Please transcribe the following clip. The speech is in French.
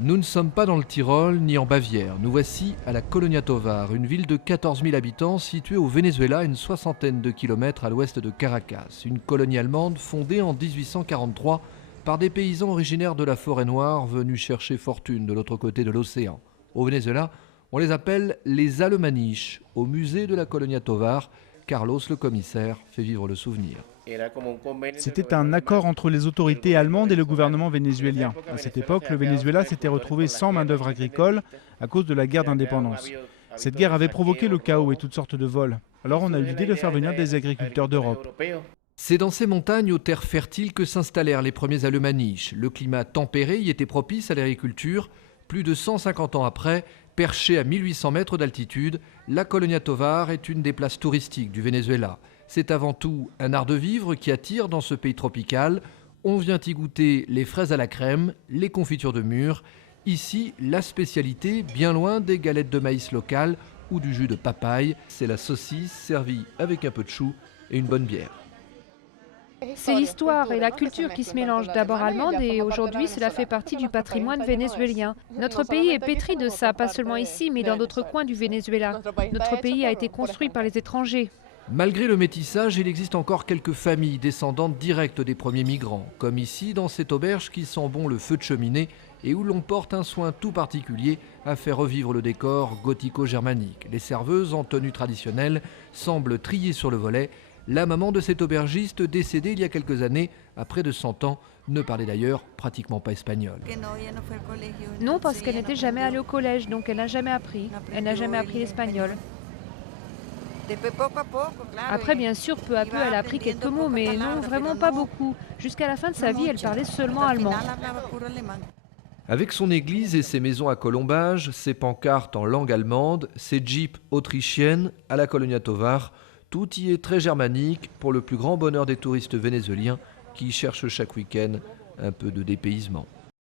Nous ne sommes pas dans le Tyrol ni en Bavière. Nous voici à la Colonia Tovar, une ville de 14 000 habitants située au Venezuela, à une soixantaine de kilomètres à l'ouest de Caracas. Une colonie allemande fondée en 1843 par des paysans originaires de la forêt noire venus chercher fortune de l'autre côté de l'océan. Au Venezuela, on les appelle les Alemaniches. Au musée de la Colonia Tovar, Carlos, le commissaire, fait vivre le souvenir. C'était un accord entre les autorités allemandes et le gouvernement vénézuélien. À cette époque, le Venezuela s'était retrouvé sans main-d'œuvre agricole à cause de la guerre d'indépendance. Cette guerre avait provoqué le chaos et toutes sortes de vols. Alors on a eu l'idée de faire venir des agriculteurs d'Europe. C'est dans ces montagnes aux terres fertiles que s'installèrent les premiers Alemaniches. Le climat tempéré y était propice à l'agriculture. Plus de 150 ans après, perchée à 1800 mètres d'altitude, la Colonia Tovar est une des places touristiques du Venezuela. C'est avant tout un art de vivre qui attire dans ce pays tropical. On vient y goûter les fraises à la crème, les confitures de mûres. Ici, la spécialité, bien loin des galettes de maïs locales ou du jus de papaye, c'est la saucisse servie avec un peu de chou et une bonne bière. C'est l'histoire et la culture qui se mélangent, d'abord allemande et aujourd'hui cela fait partie du patrimoine vénézuélien. Notre pays est pétri de ça, pas seulement ici mais dans d'autres coins du Venezuela. Notre pays a été construit par les étrangers. Malgré le métissage, il existe encore quelques familles descendantes directes des premiers migrants, comme ici dans cette auberge qui sent bon le feu de cheminée et où l'on porte un soin tout particulier à faire revivre le décor gothico-germanique. Les serveuses en tenue traditionnelle semblent trier sur le volet. La maman de cet aubergiste, décédée il y a quelques années, à près de 100 ans, ne parlait d'ailleurs pratiquement pas espagnol. Non, parce qu'elle n'était jamais allée au collège, donc elle n'a jamais appris. Elle n'a jamais appris l'espagnol. Après, bien sûr, peu à peu, elle a appris quelques mots, mais non, vraiment pas beaucoup. Jusqu'à la fin de sa vie, elle parlait seulement allemand. Avec son église et ses maisons à colombages, ses pancartes en langue allemande, ses jeeps autrichiennes à la Colonia Tovar, tout y est très germanique pour le plus grand bonheur des touristes vénézuéliens qui cherchent chaque week-end un peu de dépaysement.